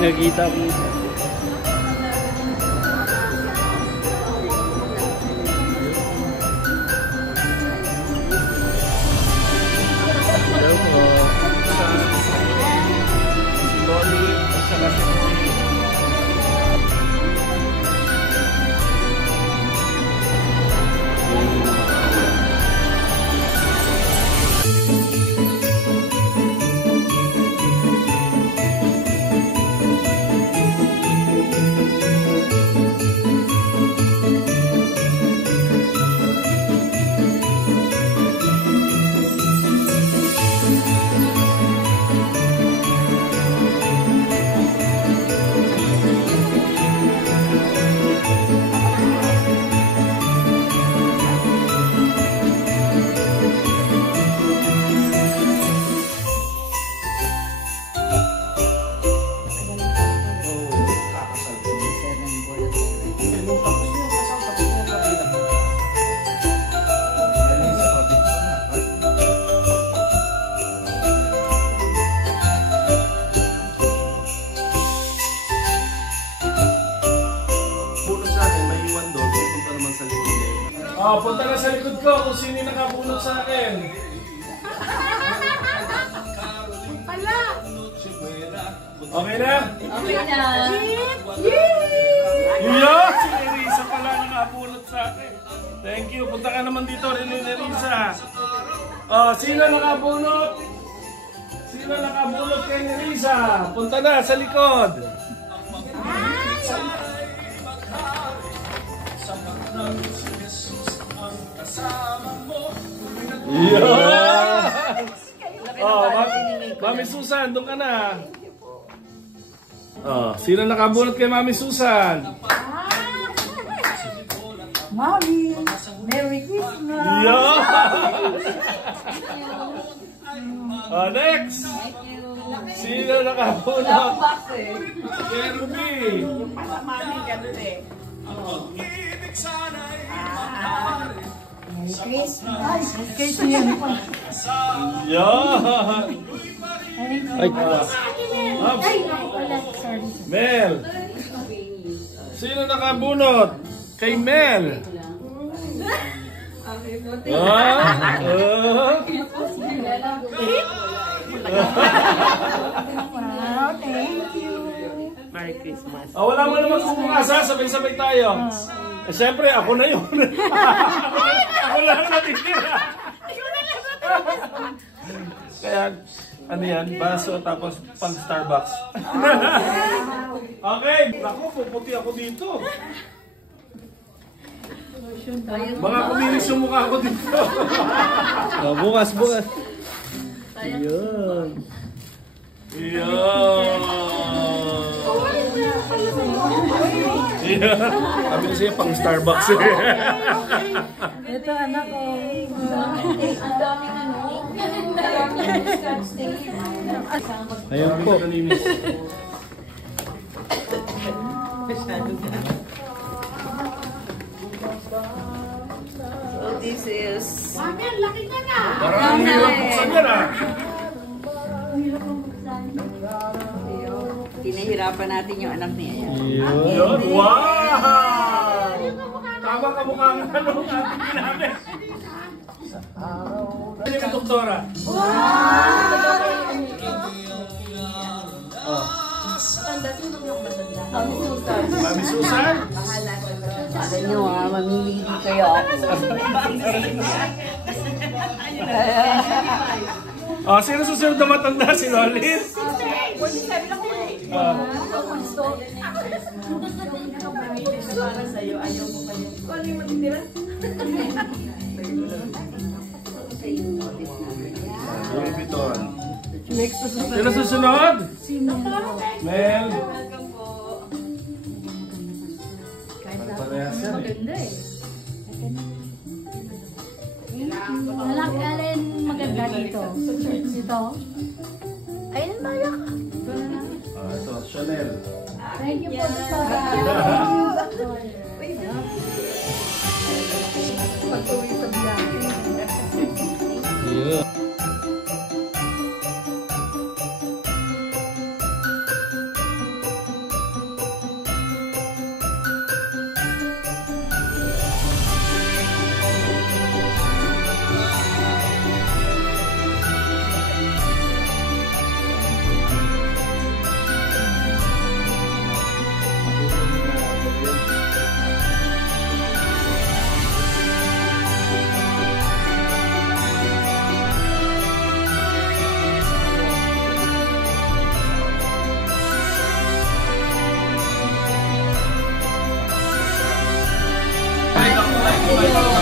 Nagkita-kita. Hello po. Si Loli at saka si punta na sa likod ko kung sino yung nakabunot sa akin. Okay na? Okay na. Yeah! Si Nerissa pala nakabunot sa akin. Thank you. Punta ka naman dito rin ni Nerissa. Sino nakabunot? Sino nakabunot kay Nerissa? Punta na sa likod. Yes! Mami Susan, doon ka na. Sino nakabunot kay Mami Susan? Mami, Merry Christmas! Next! Sino nakabunot? Kay Ruby. Yung pala mami, ganun eh. Merry Christmas! Kay siya pa. Yan! Mel! Sino nakabunot? Kay Mel! Wow, thank you! Merry Christmas. Wala mo naman kumukasa, sabay-sabay tayo. Siyempre, ako na yun. Ako lang natitira. Kaya, ano yan, baso tapos pang Starbucks. Okay, naku, puputi ako dito. Mga kuminis yung mukha ko dito. Bukas. Yun. Sabi na siya pang Starbucks. Ito anak ko. Ang daming ano. Ayun po. So this is... Mami, ang laki na na. Parang hirap buksan yan ah. Pinahirapan natin yung anak niya. Yun. Wow! Tama ka mukha ng ating ginamit. Ano yung doktora? Mami Susan? Alam nyo mamimili kayo ako. Sino susunod na matanda? Si Lolis? Louis Vuitton. Sino susunod? Mel. Parehas yan eh. Maganda eh. Anak, alin maganda dito? Dito? Ayun, malak. Ito, Chanel. Thank you po sa pag-uwi sa vlog. Yeah. Bye-bye.